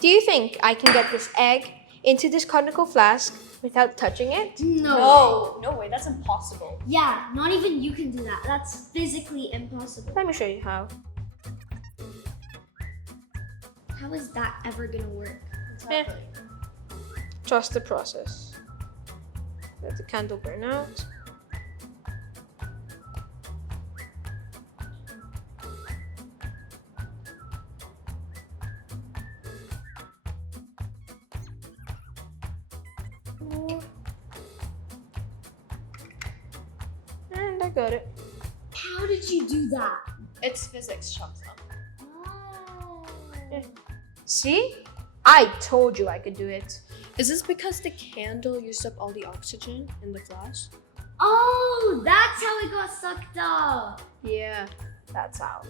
Do you think I can get this egg into this conical flask without touching it? No way, that's impossible. Yeah, not even you can do that. That's physically impossible. Let me show you how. How is that ever gonna work? Exactly. Trust the process. Let the candle burn out. And I got it. How did you do that? It's physics, Shamsa. Oh. See? I told you I could do it. Is this because the candle used up all the oxygen in the flask? Oh, that's how it got sucked up. Yeah, that's how.